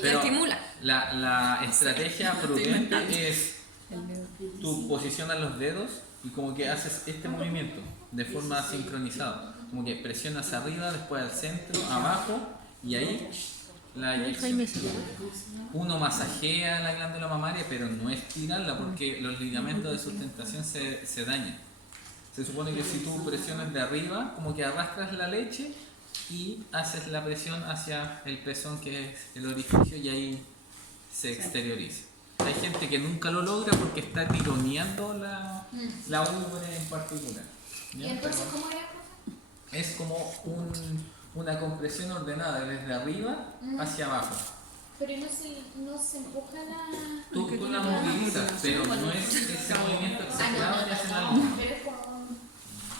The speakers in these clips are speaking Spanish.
Pero estimula. la estrategia prudente es tú posicionas los dedos y como que haces este movimiento de forma sincronizada. Como que presionas arriba, después al centro, abajo y ahí la eyección. Uno masajea la glándula mamaria, pero no estirarla porque los ligamentos de sustentación se dañan. Se supone que si tú presionas de arriba, como que arrastras la leche y haces la presión hacia el pezón, que es el orificio, y ahí se exterioriza. Hay gente que nunca lo logra porque está tironeando la ubre en particular. ¿Ya? ¿Y entonces cómo era? Es como una compresión ordenada desde arriba hacia abajo. Pero no se empuja la... Tú la movilizas, pero no es ese movimiento exagerado que hacen algunos.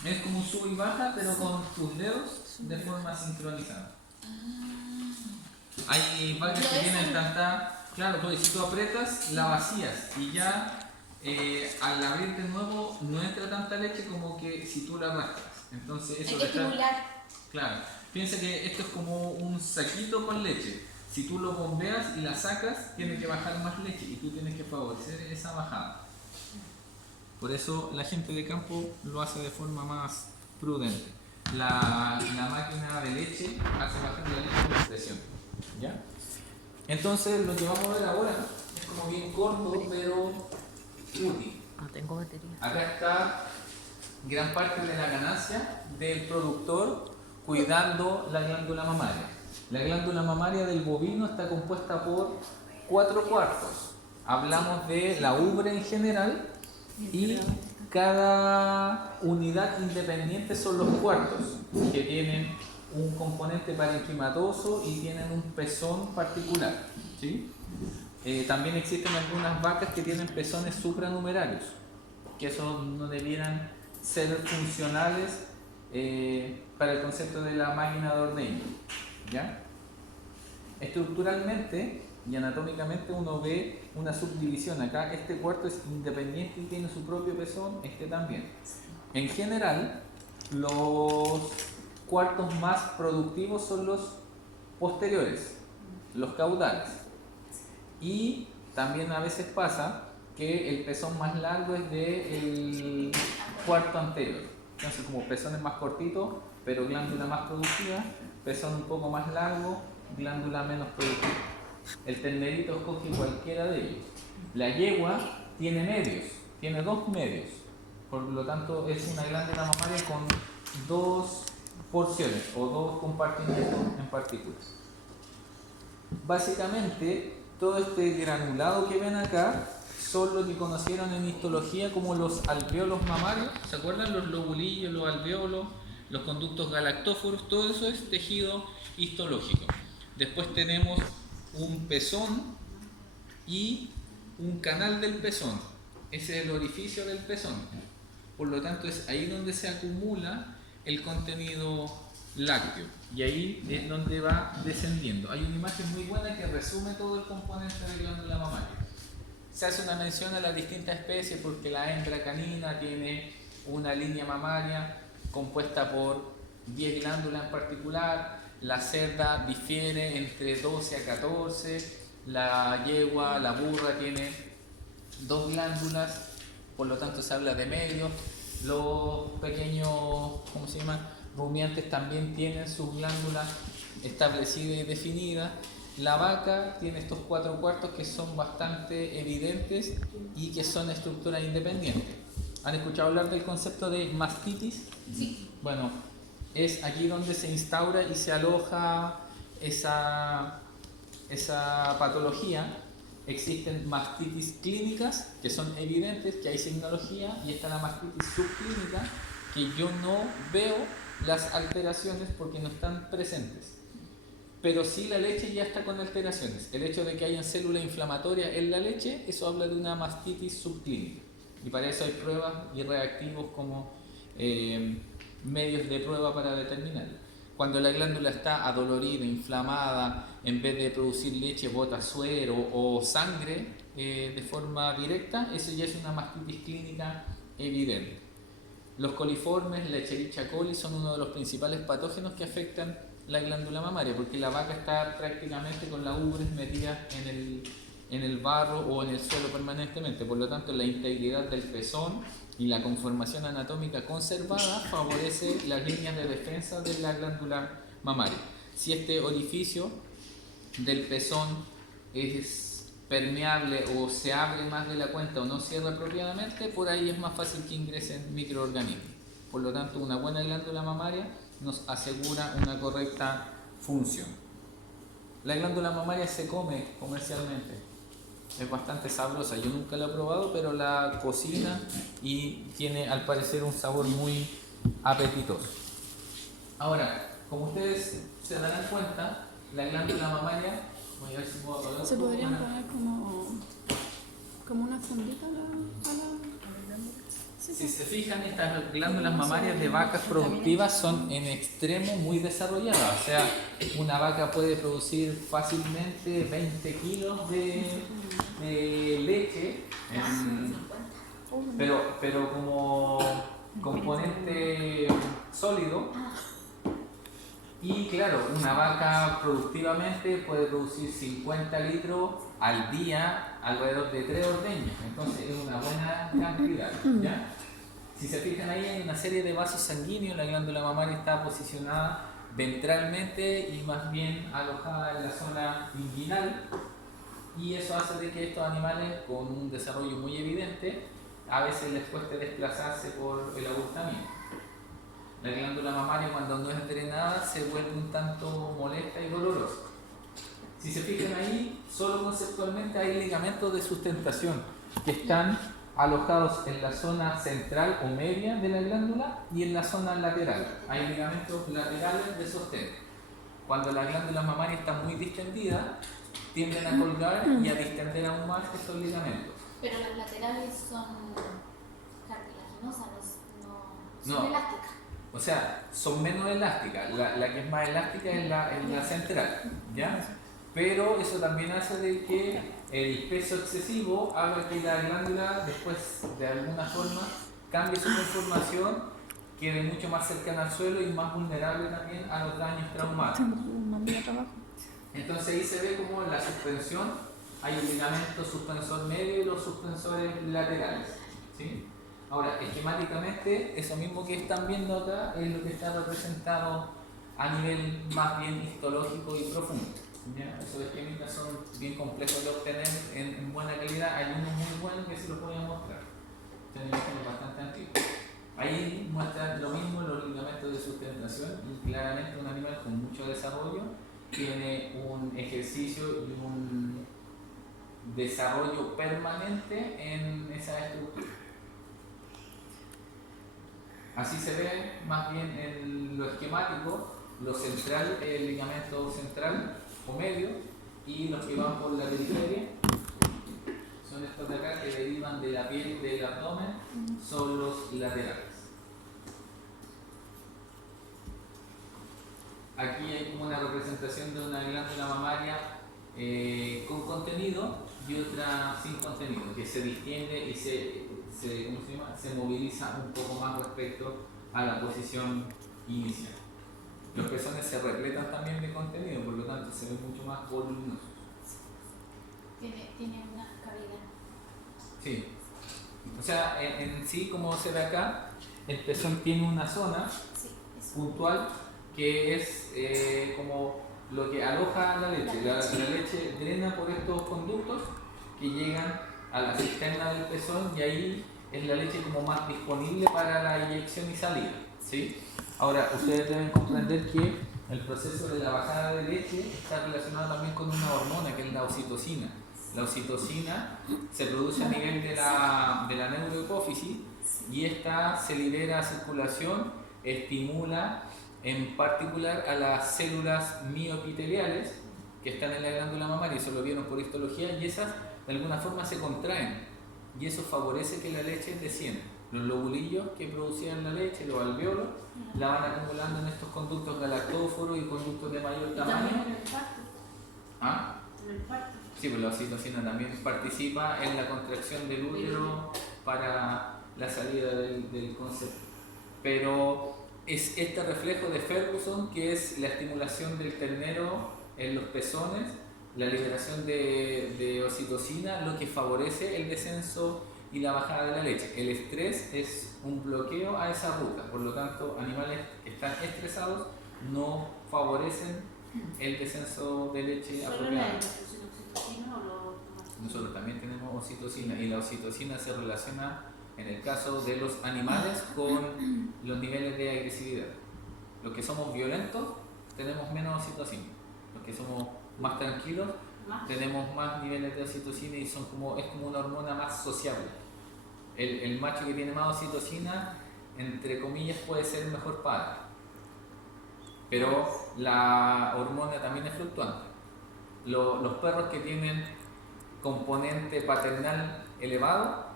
Es como un sub y baja, pero con tus dedos de forma sincronizada. Hay vacas que tienen tanta... Claro, pues si tú aprietas, la vacías y ya al abrir de nuevo no entra tanta leche como que si tú la arrastras. Entonces eso hay que estimular. Claro, piensa que esto es como un saquito con leche. Si tú lo bombeas y la sacas, tiene que bajar más leche y tú tienes que favorecer esa bajada. Por eso la gente de campo lo hace de forma más prudente. La máquina de leche hace bajar la leche con presión. ¿Ya? Entonces lo que vamos a ver ahora es como bien corto, pero útil. No tengo batería. Acá está gran parte de la ganancia del productor cuidando la glándula mamaria. La glándula mamaria del bovino está compuesta por 4 cuartos. Hablamos de la ubre en general y cada unidad independiente son los cuartos, que tienen un componente parenquimatoso y tienen un pezón particular. ¿Sí? También existen algunas vacas que tienen pezones supranumerarios, que esos no debieran ser funcionales para el concepto de la máquina de ordeño. ¿Ya? Estructuralmente y anatómicamente uno ve una subdivisión. Acá este cuarto es independiente y tiene su propio pezón, este también. En general, los cuartos más productivos son los posteriores, los caudales. Y también a veces pasa que el pezón más largo es del cuarto anterior. Entonces, como pezones más cortitos, pero glándula más productiva, pezón un poco más largo, glándula menos productiva. El ternerito escoge cualquiera de ellos. La yegua tiene medios, tiene 2 medios, por lo tanto es una glándula mamaria con 2 porciones o 2 compartimentos en particular. Básicamente, todo este granulado que ven acá son lo que conocieron en histología como los alvéolos mamarios. ¿Se acuerdan? Los lobulillos, los alvéolos, los conductos galactóforos, todo eso es tejido histológico. Después tenemos un pezón y un canal del pezón. Ese es el orificio del pezón. Por lo tanto, es ahí donde se acumula el contenido lácteo y ahí es donde va descendiendo. Hay una imagen muy buena que resume todo el componente de glándula mamaria. Se hace una mención a las distintas especies porque la hembra canina tiene una línea mamaria compuesta por 10 glándulas en particular. La cerda difiere entre 12 a 14. La yegua, la burra tiene 2 glándulas, por lo tanto se habla de medios. Los pequeños, ¿cómo se llama?, rumiantes también tienen sus glándulas establecidas y definidas. La vaca tiene estos 4 cuartos que son bastante evidentes y que son estructuras independientes. ¿Han escuchado hablar del concepto de mastitis? Sí. Bueno, es aquí donde se instaura y se aloja esa patología. Existen mastitis clínicas que son evidentes, que hay signología, y está la mastitis subclínica, que yo no veo las alteraciones porque no están presentes. Pero sí la leche ya está con alteraciones. El hecho de que hayan células inflamatorias en la leche, eso habla de una mastitis subclínica. Y para eso hay pruebas y reactivos como medios de prueba para determinarlo. Cuando la glándula está adolorida, inflamada, en vez de producir leche bota suero o sangre de forma directa, eso ya es una mastitis clínica evidente. Los coliformes, la Escherichia coli, son uno de los principales patógenos que afectan la glándula mamaria, porque la vaca está prácticamente con la ubres metida en el barro o en el suelo permanentemente. Por lo tanto, la integridad del pezón y la conformación anatómica conservada favorece las líneas de defensa de la glándula mamaria. Si este orificio del pezón es permeable o se abre más de la cuenta o no cierra apropiadamente, por ahí es más fácil que ingresen microorganismos. Por lo tanto, una buena glándula mamaria nos asegura una correcta función. La glándula mamaria se come comercialmente, es bastante sabrosa, yo nunca la he probado, pero la cocina y tiene al parecer un sabor muy apetitoso. Ahora, como ustedes se darán cuenta, la glándula mamaria, voy a ver si puedo apagar. ¿Se podrían poner como una fundita a la glándula? Sí, Si se fijan, estas glándulas mamarias de vacas productivas son en extremo muy desarrolladas. O sea, una vaca puede producir fácilmente 20 kilos de leche, pero como componente sólido. Y claro, una vaca productivamente puede producir 50 litros al día, alrededor de 3 ordeños. Entonces es una buena cantidad, ¿ya? Si se fijan ahí, hay una serie de vasos sanguíneos. La glándula mamaria está posicionada ventralmente y más bien alojada en la zona inguinal, y eso hace de que estos animales con un desarrollo muy evidente a veces les cueste desplazarse por el agotamiento. La glándula mamaria, cuando no es drenada, se vuelve un tanto molesta y dolorosa. Si se fijan ahí, solo conceptualmente hay ligamentos de sustentación que están alojados en la zona central o media de la glándula y en la zona lateral. Hay ligamentos laterales de sostén. Cuando la glándula mamaria está muy distendida, tienden a colgar y a distender aún más esos ligamentos. Pero las laterales son cartilaginosas, no No. son elásticas. O sea, son menos elásticas. La que es más elástica es la central, ¿ya? Pero eso también hace de que el peso excesivo haga que la glándula después, de alguna forma, cambie su conformación, quede mucho más cercana al suelo y más vulnerable también a los daños traumáticos. Entonces ahí se ve como en la suspensión hay un ligamento suspensor medio y los suspensores laterales, ¿sí? Ahora, esquemáticamente, eso mismo que están viendo acá es lo que está representado a nivel más bien histológico y profundo, ¿ya? Esos esquemitas son bien complejos de obtener en buena calidad. Hay unos muy buenos que se los voy a mostrar. Esta imagen es bastante antigua. Ahí muestran lo mismo los ligamentos de sustentación, y claramente un animal con mucho desarrollo tiene un ejercicio y un desarrollo permanente en esa estructura. Así se ve más bien en lo esquemático, lo central, el ligamento central o medio, y los que van por la periferia son estos de acá que derivan de la piel del abdomen, son los laterales. Aquí hay como una representación de una glándula mamaria con contenido y otra sin contenido, que se distiende y se moviliza un poco más respecto a la posición inicial. Los pezones se repletan también de contenido, por lo tanto se ven mucho más voluminosos. Tiene una cavidad. Sí. O sea, en sí, como se ve acá, el pezón tiene una zona puntual que es como lo que aloja la leche. La leche drena por estos conductos que llegan a la cisterna del pezón, y ahí es la leche como más disponible para la inyección y salida, ¿sí? Ahora, ustedes deben comprender que el proceso de la bajada de leche está relacionado también con una hormona que es la oxitocina. La oxitocina se produce a nivel de la neurohipófisis, y esta se libera a circulación, estimula en particular a las células mioepiteliales que están en la glándula mamaria, eso lo vieron por histología, y esas de alguna forma se contraen, y eso favorece que la leche descienda. Los lobulillos que producían la leche, los alvéolos, la van acumulando en estos conductos galactóforos y conductos de mayor tamaño. También en el parto. ¿Ah? En el parto. Sí, pues la oxitocina también participa en la contracción del útero para la salida del concepto. Pero es este reflejo de Ferguson, que es la estimulación del ternero en los pezones, la liberación de oxitocina, lo que favorece el descenso y la bajada de la leche. El estrés es un bloqueo a esa ruta, por lo tanto, animales que están estresados no favorecen el descenso de leche ¿Solo la apropiado. oxitocina o lo demás? Nosotros también tenemos oxitocina y la oxitocina se relaciona en el caso de los animales con los niveles de agresividad. Los que somos violentos tenemos menos oxitocina, los que somos más tranquilos ¿Más? tenemos más niveles de oxitocina y es como una hormona más sociable. El macho que tiene más oxitocina, entre comillas, puede ser mejor padre, pero la hormona también es fluctuante. Los perros que tienen componente paternal elevado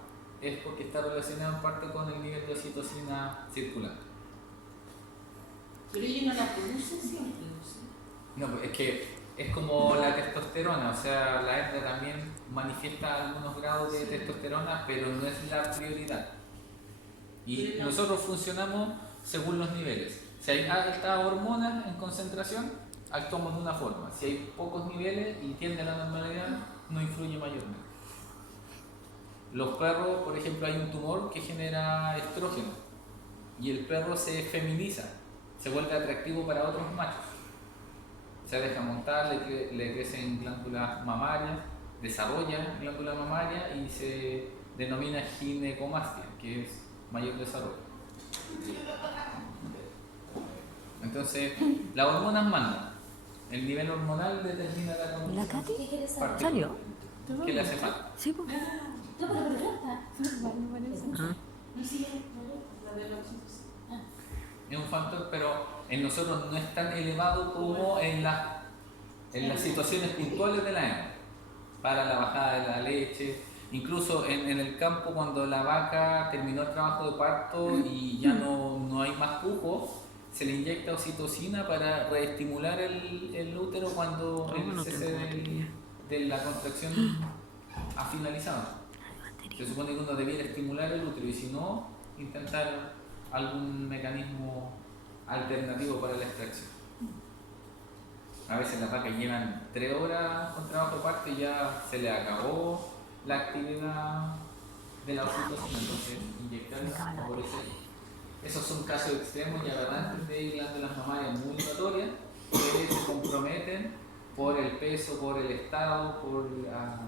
es porque está relacionado en parte con el nivel de oxitocina circulante. Pero ellos no la producen siempre. No, pues es que es como la testosterona, o sea, la hembra también manifiesta algunos grados de testosterona, pero no es la prioridad. Y nosotros funcionamos según los niveles. Si hay altas hormonas en concentración, actuamos de una forma. Si hay pocos niveles y tiende a la normalidad, no influye mayormente. Los perros, por ejemplo, hay un tumor que genera estrógeno y el perro se feminiza, se vuelve atractivo para otros machos. Se deja montar, le crecen glándulas mamarias, desarrolla glándulas mamarias y se denomina ginecomastia, que es mayor desarrollo. Entonces, las hormonas mandan. El nivel hormonal determina la condición. ¿La Katy? ¿Qué quieres saber? ¿Salió? ¿Qué le hace falta? Sí, pues. No, pero ya está. Ah. No sigue la de la oxitocina. Es un factor, pero en nosotros no es tan elevado como en las situaciones puntuales de la hembra, para la bajada de la leche, incluso en el campo cuando la vaca terminó el trabajo de parto y ya no hay más pujo, se le inyecta oxitocina para reestimular el útero cuando el cese de la contracción ha finalizado. Se supone que uno debiera estimular el útero y si no, intentar algún mecanismo alternativo para la extracción. A veces las vacas llevan 3 horas con trabajo de parto y ya se les acabó la actividad de la oxitocina, entonces inyectarla favorece. Esos son casos extremos y aberrantes de glándulas mamarias muy notorias que se comprometen por el peso, por el estado, por la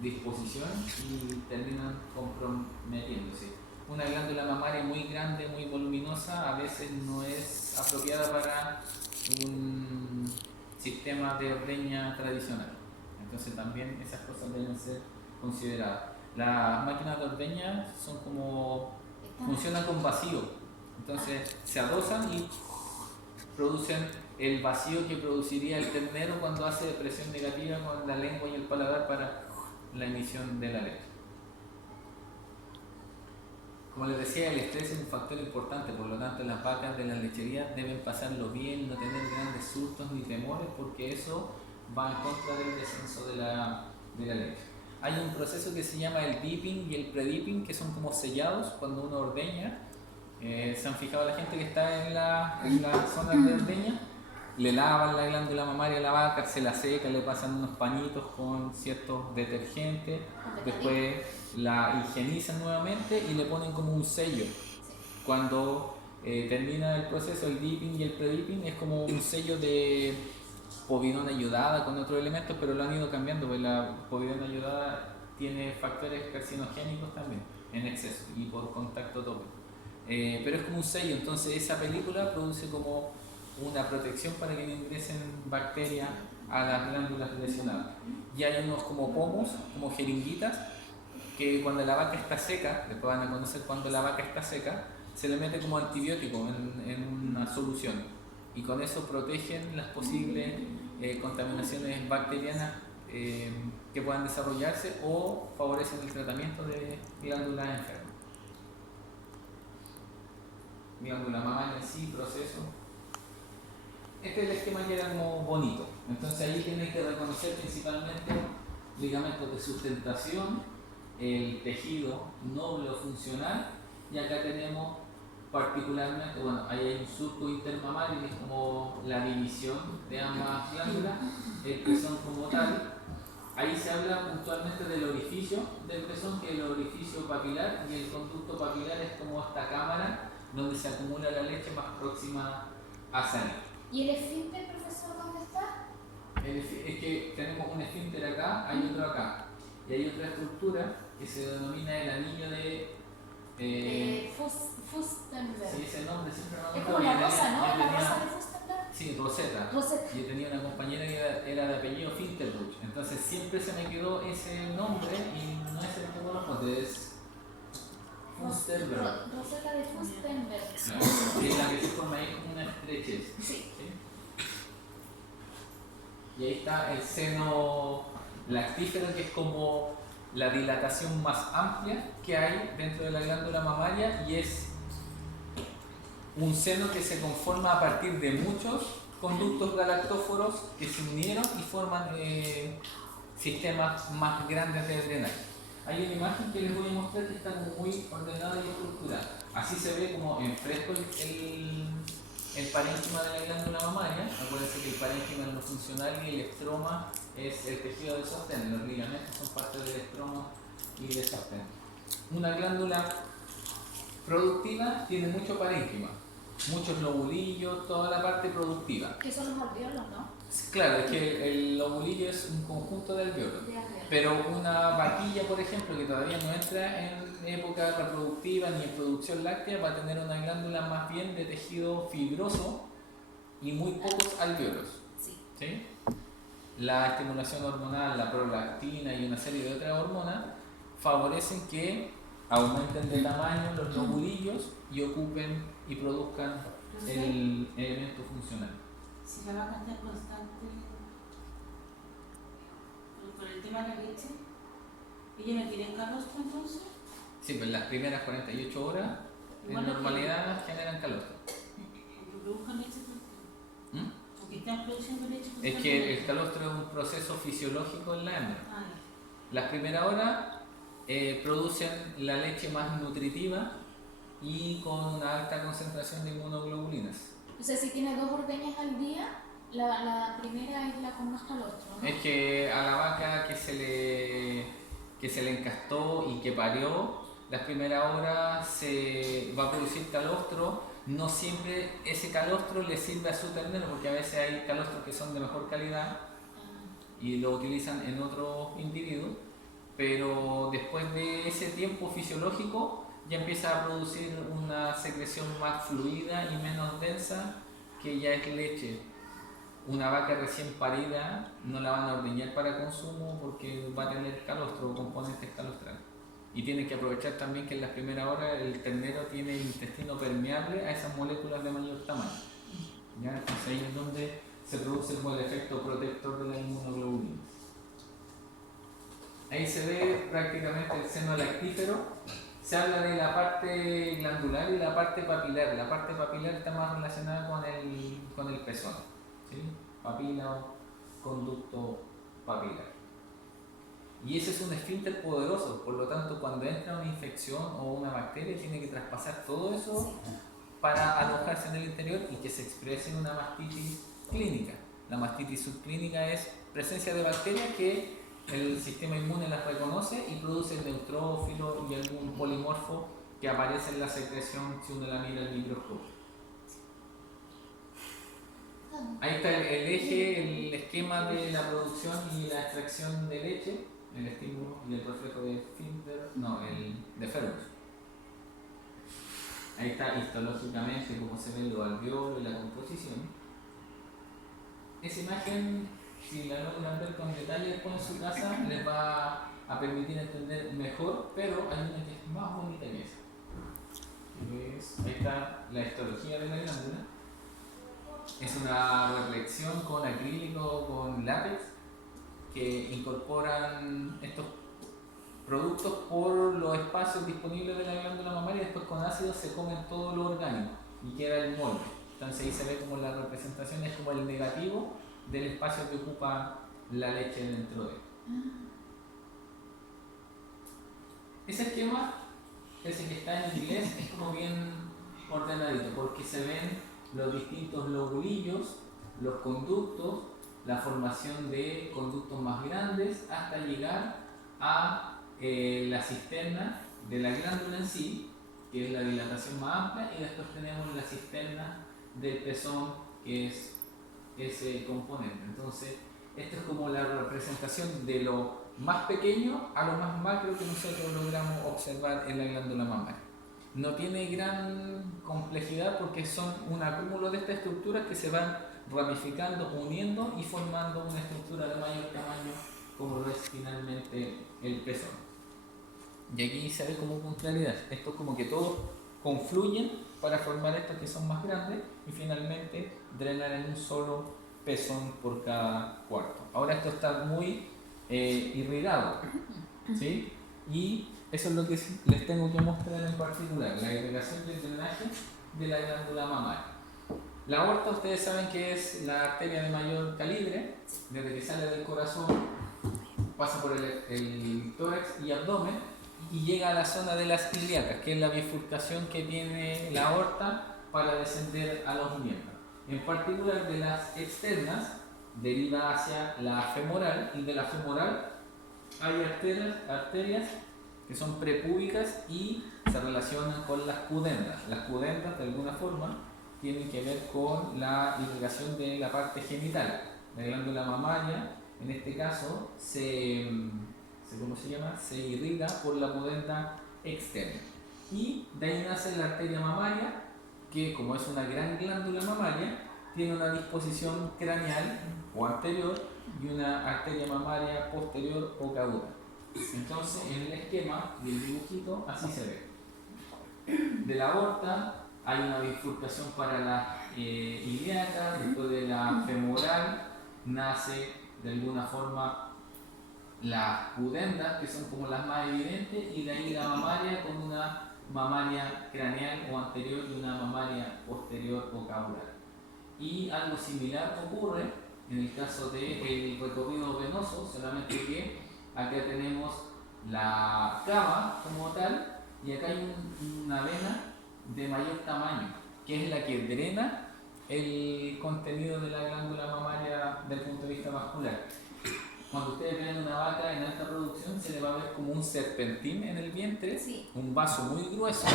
disposición y terminan comprometiéndose. Una glándula mamaria muy grande, muy voluminosa, a veces no es apropiada para un sistema de ordeña tradicional. Entonces también esas cosas deben ser consideradas. Las máquinas de ordeña son como funcionan con vacío. Entonces se adosan y producen el vacío que produciría el ternero cuando hace presión negativa con la lengua y el paladar para la emisión de la leche. Como les decía, el estrés es un factor importante, por lo tanto las vacas de las lecherías deben pasarlo bien, no tener grandes sustos ni temores, porque eso va en contra del descenso de la leche. Hay un proceso que se llama el dipping y el pre-dipping, que son como sellados cuando uno ordeña. ¿Se han fijado la gente que está en la zona de ordeña? Le lavan la glándula mamaria a la vaca, se la seca, le pasan unos pañitos con ciertos detergentes, después la higienizan nuevamente y le ponen como un sello. Cuando termina el proceso, el dipping y el pre-dipping es como un sello de povidona ayudada con otros elementos, pero lo han ido cambiando, porque la povidona ayudada tiene factores carcinogénicos también en exceso y por contacto tópico. Pero es como un sello, entonces esa película produce como una protección para que no ingresen bacterias a las glándulas lesionadas. Y hay unos como pomos, como jeringuitas, que cuando la vaca está seca, después van a conocer cuando la vaca está seca, se le mete como antibiótico en una solución. Y con eso protegen las posibles contaminaciones bacterianas que puedan desarrollarse o favorecen el tratamiento de glándulas enfermas. Glándula mamaria en sí, proceso. Este es el esquema que era como bonito. Entonces ahí tienen que reconocer principalmente ligamentos de sustentación, el tejido noble o funcional, y acá tenemos particularmente, bueno, ahí hay un surco intermamario que es como la división de ambas glándulas, el pezón como tal. Ahí se habla puntualmente del orificio del pezón, que es el orificio papilar, y el conducto papilar es como esta cámara donde se acumula la leche más próxima a salir. ¿Y el esfínter, profesor, dónde está? Es que tenemos un esfínter acá, hay otro acá, y hay otra estructura que se denomina el anillo de... Furstenberg. sí, ese nombre siempre me ha Es gustado. como la Yo rosa, ¿no? tenía- La rosa de Furstenberg. Sí, Rosetta. Rosetta. Yo tenía una compañera que era de apellido Finterbuch, entonces siempre se me quedó ese nombre y no es el que conozco, es Furstenberg. Rosetta de Furstenberg. Claro, sí, la que se forma ahí como una estrechez. Sí. ¿Sí? Y ahí está el seno lactífero, que es como la dilatación más amplia que hay dentro de la glándula mamaria, y es un seno que se conforma a partir de muchos conductos galactóforos que se unieron y forman sistemas más grandes de drenaje. Hay una imagen que les voy a mostrar que está como muy ordenada y estructurada. Así se ve como en fresco el parénquima de la glándula mamaria. Acuérdense que el parénquima es lo funcional y el estroma es el tejido de sostén. Los ligamentos son parte del estroma y del sostén. Una glándula productiva tiene mucho parénquima, muchos lobulillos, toda la parte productiva. Que son los alveolos, ¿no? Claro, es que el lobulillo es un conjunto de alveolos. De alveolos. Pero una vaquilla, por ejemplo, que todavía no entra en época reproductiva ni en producción láctea, va a tener una glándula más bien de tejido fibroso y muy pocos alveolos. Sí. ¿Sí? La estimulación hormonal, la prolactina y una serie de otras hormonas favorecen que aumenten de tamaño los lobulillos y ocupen y produzcan el elemento funcional. Si la vaca está constante por el tema de la leche, ¿ella no tiene calostro entonces? Sí, pues las primeras 48 horas en Igual no normalidad generan calostro. Porque produzcan leche constante. ¿Mm? Porque están produciendo leche constante. Es que el calostro es un proceso fisiológico en la hembra. Ah, Las primeras horas producen la leche más nutritiva y con una alta concentración de inmunoglobulinas. O sea, si tiene 2 ordeñas al día, la primera es la con más calostro, ¿no? Es que a la vaca que se le encastó y que parió, las primeras horas se va a producir calostro. No siempre ese calostro le sirve a su ternero, porque a veces hay calostros que son de mejor calidad y lo utilizan en otros individuos, pero después de ese tiempo fisiológico ya empieza a producir una secreción más fluida y menos densa, que ya es leche. Una vaca recién parida no la van a ordeñar para consumo porque va a tener calostro o componentes calostrales. Y tienen que aprovechar también que en las primeras horas el ternero tiene el intestino permeable a esas moléculas de mayor tamaño. ¿Ya? Entonces ahí es donde se produce como el efecto protector de la inmunoglobulina. Ahí se ve prácticamente el seno lactífero. Se habla de la parte glandular y la parte papilar. La parte papilar está más relacionada con el pezón. ¿Sí? Papila o conducto papilar. Y ese es un esfínter poderoso, por lo tanto cuando entra una infección o una bacteria tiene que traspasar todo eso para alojarse en el interior y que se exprese en una mastitis clínica. La mastitis subclínica es presencia de bacterias que el sistema inmune las reconoce y produce el neutrófilo y algún polimorfo que aparece en la secreción si uno la mira al microscopio. Ahí está el eje, el esquema de la producción y la extracción de leche, el estímulo y el reflejo de Fergus. Ahí está histológicamente cómo se ven los alveolos y la composición. Esa imagen, si la logran ver con detalle después en su casa, les va a permitir entender mejor, pero hay una que es más bonita que esa. Ahí está la histología de la glándula. Es una reflexión con acrílico, con látex, que incorporan estos productos por los espacios disponibles de la glándula mamaria y después con ácido se comen todo lo orgánico y queda el molde. Entonces ahí se ve como la representación es como el negativo del espacio que ocupa la leche dentro de él. Ese esquema, ese que está en inglés, es como bien ordenadito, porque se ven los distintos lobulillos, los conductos, la formación de conductos más grandes hasta llegar a la cisterna de la glándula en sí, que es la dilatación más amplia, y después tenemos la cisterna del pezón, que es ese componente. Entonces, esto es como la representación de lo más pequeño a lo más macro que nosotros logramos observar en la glándula mamaria. No tiene gran complejidad porque son un acúmulo de estas estructuras que se van ramificando, uniendo y formando una estructura de mayor tamaño, como lo es finalmente el pezón. Y aquí se ve como con claridad. Esto es como que todos confluyen para formar estos que son más grandes y finalmente drenar en un solo pezón por cada cuarto. Ahora esto está muy irrigado, ¿sí? Y eso es lo que les tengo que mostrar en particular, la irrigación y el drenaje de la glándula mamaria. La aorta, ustedes saben que es la arteria de mayor calibre, desde que sale del corazón, pasa por el tórax y abdomen y llega a la zona de las ilíacas, que es la bifurcación que tiene la aorta para descender a los miembros. En particular de las externas, deriva hacia la femoral, y de la femoral hay arterias que son prepúbicas y se relacionan con las pudendas. Las pudendas, de alguna forma, tienen que ver con la irrigación de la parte genital. La glándula mamaria, en este caso, ¿cómo se llama? Se irriga por la pudenda externa. Y de ahí nace la arteria mamaria, que como es una gran glándula mamaria, tiene una disposición craneal o anterior y una arteria mamaria posterior o caudal. Entonces, en el esquema del dibujito, así se ve. De la aorta hay una bifurcación para la ilíaca, después de la femoral nace de alguna forma las pudendas, que son como las más evidentes, y de ahí la mamaria con una mamaria craneal o anterior y una mamaria posterior o caudal. Y algo similar ocurre en el caso del recorrido venoso, solamente que acá tenemos la cava como tal y acá hay una vena de mayor tamaño, que es la que drena el contenido de la glándula mamaria desde el punto de vista vascular. Cuando ustedes ven una vaca en alta producción, se le va a ver como un serpentín en el vientre, sí, un vaso muy grueso,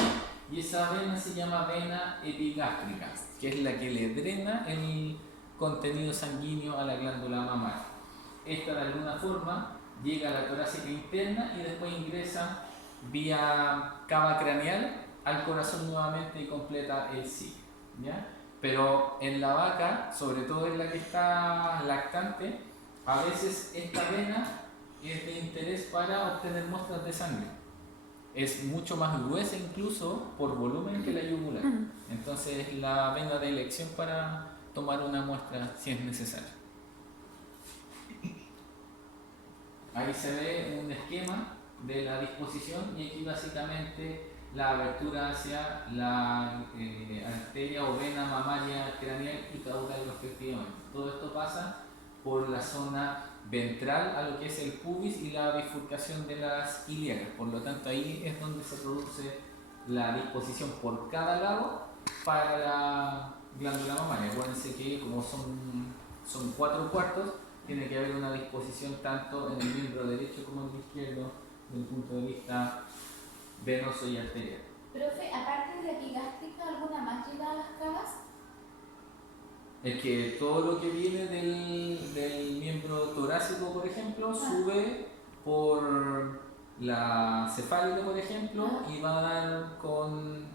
y esa vena se llama vena epigástrica, que es la que le drena el contenido sanguíneo a la glándula mamaria. Esta de alguna forma llega a la torácica interna y después ingresa vía cava craneal al corazón nuevamente y completa el ciclo, ¿ya? Pero en la vaca, sobre todo en la que está lactante, a veces esta vena es de interés para obtener muestras de sangre. Es mucho más gruesa incluso por volumen que la yugular. Entonces es la vena de elección para tomar una muestra si es necesario. Ahí se ve un esquema de la disposición y aquí básicamente la abertura hacia la arteria o vena mamaria craneal y caudal respectivamente. Todo esto pasa por la zona ventral a lo que es el pubis y la bifurcación de las ilíacas. Por lo tanto, ahí es donde se produce la disposición por cada lado para la glándula mamaria. Acuérdense que como son 4 cuartos, tiene que haber una disposición tanto en el miembro derecho como en el izquierdo desde el punto de vista venoso y arterial. Profe, aparte de la epigástrica, ¿alguna más llega a las cavas? Es que todo lo que viene del miembro torácico, por ejemplo, sube por la cefálica, por ejemplo, y va a dar con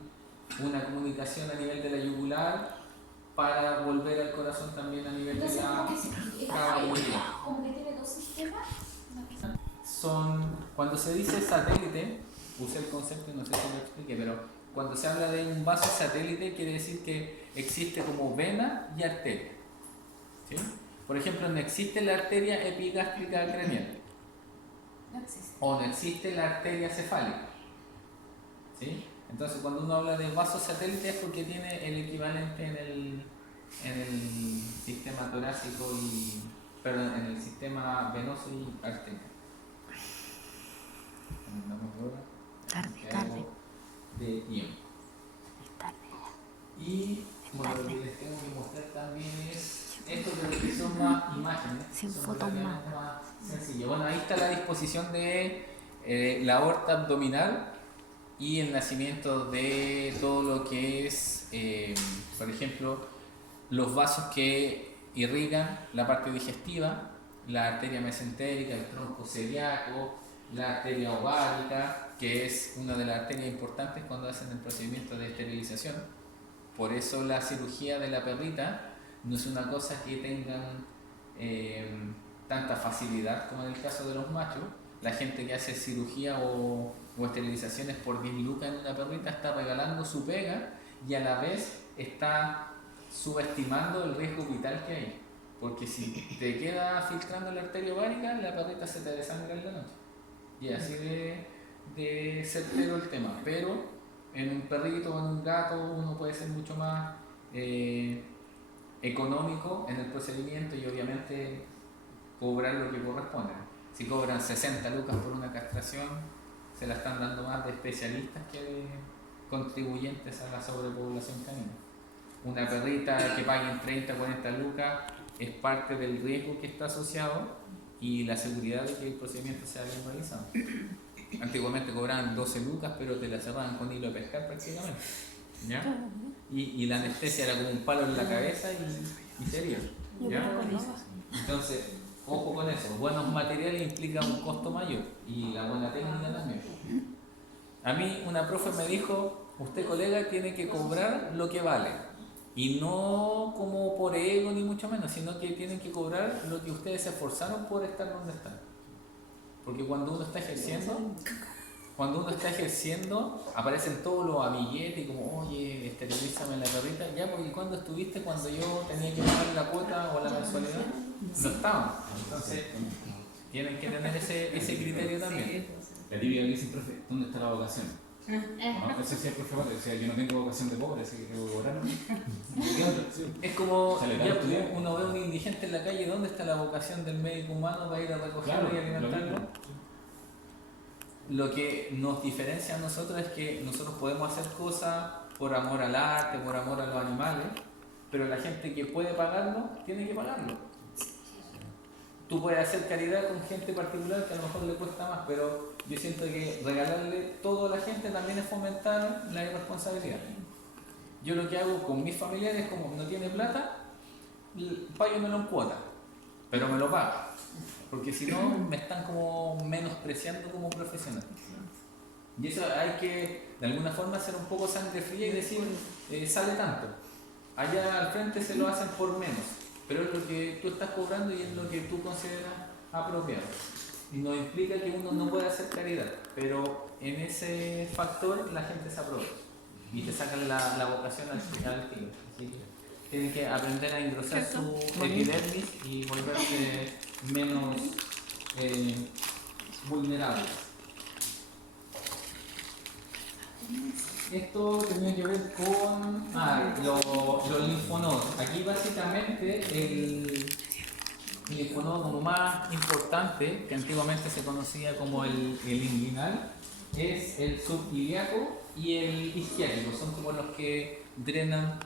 una comunicación a nivel de la yugular para volver al corazón también a nivel de la cava yugular. ¿Como que tiene 2 sistemas? Cuando se dice satélite, usé el concepto, no sé si lo expliqué, pero cuando se habla de un vaso satélite quiere decir que existe como vena y arteria, ¿sí? Por ejemplo, no existe la arteria epigástrica craneal, No existe. o no existe la arteria cefálica, ¿sí? Entonces cuando uno habla de vaso satélite es porque tiene el equivalente en el sistema torácico en el sistema venoso y arterial. Tarde. De tiempo. Es tarde. está la disposición de la aorta abdominal y el nacimiento de todo lo que es, por ejemplo, los vasos que irrigan la parte digestiva, la arteria mesentérica, el tronco celíaco, la arteria ovárica, que es una de las arterias importantes cuando hacen el procedimiento de esterilización. Por eso la cirugía de la perrita no es una cosa que tengan tanta facilidad como en el caso de los machos. La gente que hace cirugía o esterilizaciones por 10 lucas en una perrita está regalando su pega y a la vez está subestimando el riesgo vital que hay. Porque si te queda filtrando la arteria ovárica, la perrita se te desangra en la noche. Y así de certero el tema. Pero en un perrito o en un gato uno puede ser mucho más económico en el procedimiento y obviamente cobrar lo que corresponde. Si cobran 60 lucas por una castración, se la están dando más de especialistas que de contribuyentes a la sobrepoblación canina. Una perrita que paguen 30, 40 lucas es parte del riesgo que está asociado y la seguridad de que el procedimiento sea bien realizado. Antiguamente cobraban 12 lucas, pero te la cerraban con hilo de pescar prácticamente. ¿Ya? Y la anestesia era como un palo en la cabeza y serio. ¿Ya? Entonces, ojo con eso. Buenos materiales implican un costo mayor y la buena técnica también. A mí una profe me dijo, usted colega tiene que cobrar lo que vale. Y no como por ego ni mucho menos, sino que tienen que cobrar lo que ustedes se esforzaron por estar donde están. Porque cuando uno está ejerciendo, aparecen todos los amiguetes como, oye, esterilízame la perrita. Ya, porque ¿cuándo estuviste cuando yo tenía que pagar la cuota o la mensualidad? No estaban. Entonces, tienen que tener ese criterio también. La típica que dice, profe, ¿dónde está la vocación? ¿No? Ese sí es el profe Pate, decía, yo no tengo vocación de pobre, así que tengo que cobrar. Es como, ya, uno ve a un indigente en la calle, ¿dónde está la vocación del médico humano para ir a recogerlo y alimentarlo? Lo que nos diferencia a nosotros es que nosotros podemos hacer cosas por amor al arte, por amor a los animales, pero la gente que puede pagarlo, tiene que pagarlo. Tú puedes hacer caridad con gente particular que a lo mejor le cuesta más, pero yo siento que regalarle todo a la gente también es fomentar la irresponsabilidad. Yo lo que hago con mis familiares es como no tiene plata, páguemelo en cuota, pero me lo paga, porque si no me están como menospreciando como profesional. Y eso hay que de alguna forma ser un poco sangre fría y decir, sale tanto. Allá al frente se lo hacen por menos, pero es lo que tú estás cobrando y es lo que tú consideras apropiado. Y no implica que uno no pueda hacer caridad, pero en ese factor la gente se aprovecha y te sacan la vocación al tiro. Así que tienen que aprender a engrosar su epidermis y volverse menos vulnerables. Esto tenía que ver con los linfonodos. Aquí básicamente el linfonodo como más importante, que antiguamente se conocía como el inguinal, es el subiliaco y el isquiático. Son como los que drenan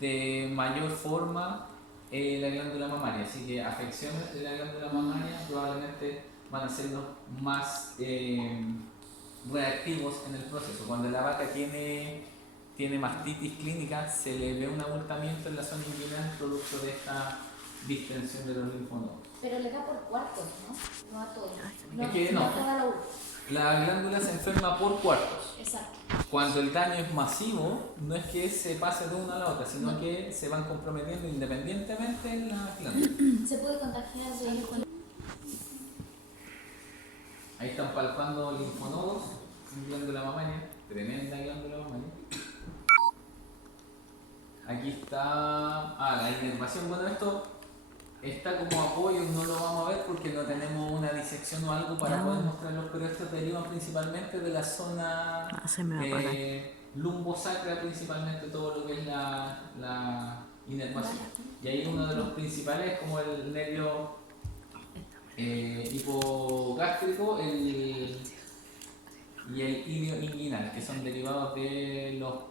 de mayor forma la glándula mamaria. Así que afecciones de la glándula mamaria probablemente van a ser los más reactivos en el proceso. Cuando la vaca tiene mastitis clínica, se le ve un abultamiento en la zona inguinal producto de esta distensión de los linfonodos. Pero le da por cuartos, ¿no? No a todos. Es que no. La glándula se enferma por cuartos. Exacto. Cuando el daño es masivo, no es que se pase de una a la otra, sino que se van comprometiendo independientemente en la glándula. Se puede contagiar de Ahí están palpando linfonodos en glándula mamaria, tremenda glándula mamaria. Aquí está la inervación. Bueno, esto está como apoyo, no lo vamos a ver porque no tenemos una disección o algo para poder mostrarlos, pero estos derivan principalmente de la zona lumbosacra, principalmente todo lo que es la inervación. Y ahí uno de los principales es como el nervio hipogástrico y el ilio inguinal, que son derivados de los